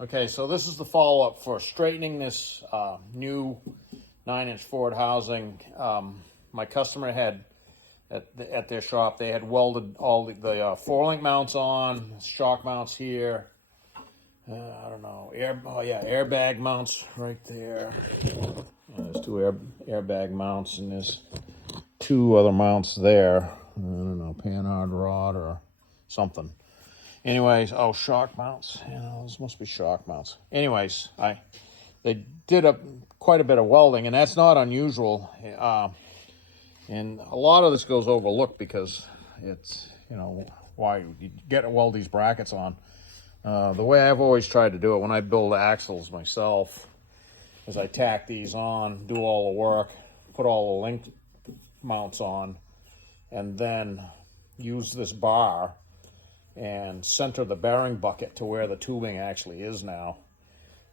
Okay, so this is the follow-up for straightening this new 9-inch Ford housing. My customer had, at their shop, they had welded all the four-link mounts on, shock mounts here. I don't know, airbag mounts right there. There's two airbag mounts, and there's two other mounts there. I don't know, panhard rod or something. Anyways, oh, shock mounts. Those must be shock mounts. Anyways, they did quite a bit of welding, and that's not unusual. And a lot of this goes overlooked because it's, why you get to weld these brackets on. The way I've always tried to do it when I build axles myself is I tack these on, do all the work, put all the link mounts on, and then use this bar and center the bearing bucket to where the tubing actually is now,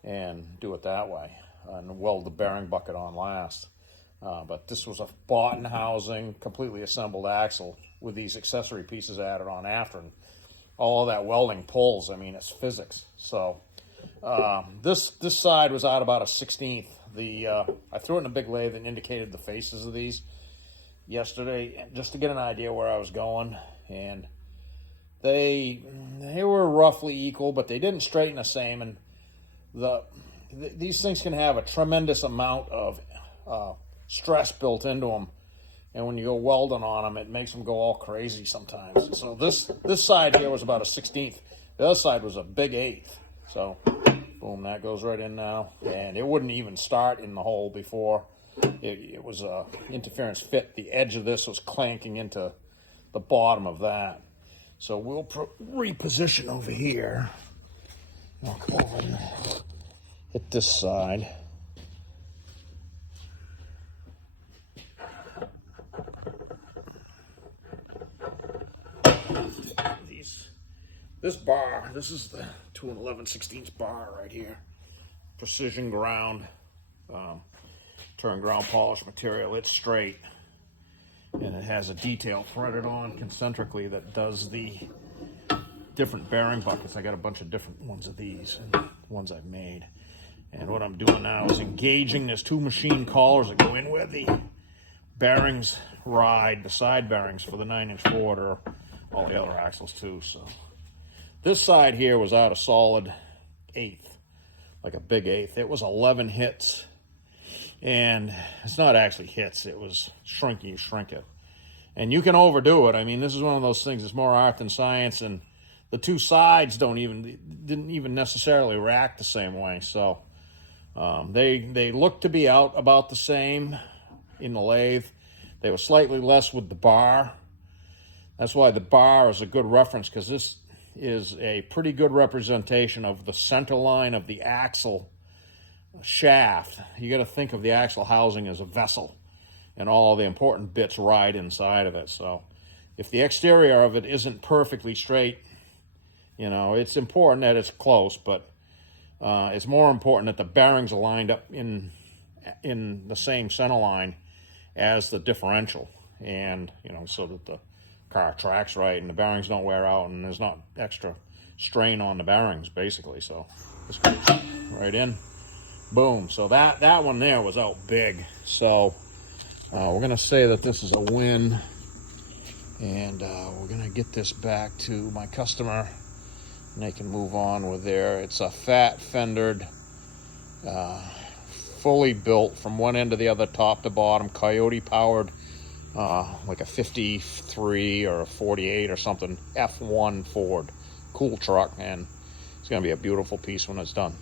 and do it that way, and weld the bearing bucket on last. But this was a bought-in housing, completely assembled axle with these accessory pieces added on after, and all of that welding pulls. I mean, it's physics. So this side was out about a 1/16. I threw it in a big lathe and indicated the faces of these yesterday just to get an idea where I was going, and they were roughly equal, but they didn't straighten the same. And these things can have a tremendous amount of stress built into them, and when you go welding on them, it makes them go all crazy sometimes. So this side here was about a 1/16. The other side was a big 1/8. So boom, that goes right in now, and it wouldn't even start in the hole before it was a interference fit. The edge of this was clanking into the bottom of that. So we'll reposition over here. I'll come over and hit this side. This bar, this is the 2 11/16 bar right here. Precision ground, turn ground polish material. It's straight, and it has a detail threaded on concentrically that does the different bearing buckets. I got a bunch of different ones of these, and ones I've made. And what I'm doing now is engaging. There's two machine collars that go in where the bearings ride, the side bearings for the 9-inch Ford, or all the other axles too. So this side here was out a solid 1/8, like a big 1/8. It was 11 hits. And it's not actually hits, it was shrink it. And you can overdo it. I mean, this is one of those things, it's more art than science, and the two sides didn't even necessarily rack the same way. So they look to be out about the same in the lathe. They were slightly less with the bar. That's why the bar is a good reference, because this is a pretty good representation of the center line of the axle shaft. You got to think of the axle housing as a vessel, and all the important bits ride inside of it. So if the exterior of it isn't perfectly straight, it's important that it's close, but it's more important that the bearings are lined up in the same center line as the differential, and so that the car tracks right and the bearings don't wear out and there's not extra strain on the bearings, basically. So this goes right in. Boom. So that one there was out big. So we're going to say that this is a win, and we're going to get this back to my customer, and they can move on with it's a fat fendered, fully built from one end to the other, top to bottom, Coyote powered, like a 53 or a 48 or something, F1 Ford. Cool truck, and it's going to be a beautiful piece when it's done.